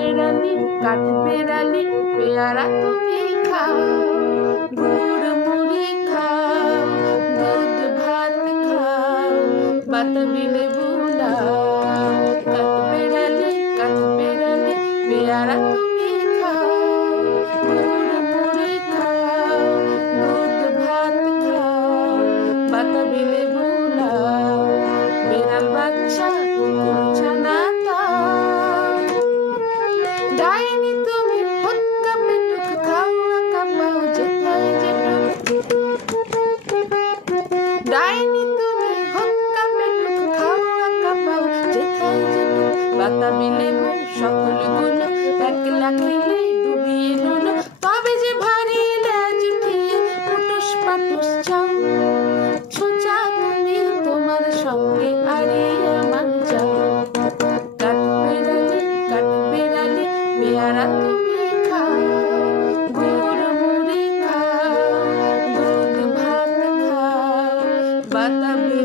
বেড়ালি কাঠ বেড়ালি পেয়ারা তুমি খাও গুড় মুড়ি খাও দুধ ভাত খাও বাতাবি লেবু বাতাবি লেবু সকলগুলো একলা খেলে ডুবিয়ে নুলো তবে যে ভারী লেজ উঠিয়ে পুটুস পাটুস চাও ছোচা তুমি তোমার সঙ্গে হারিয়ে আমার যাও। কাঠ বেড়ালি, কাঠ খাও, গুড় বাতাবি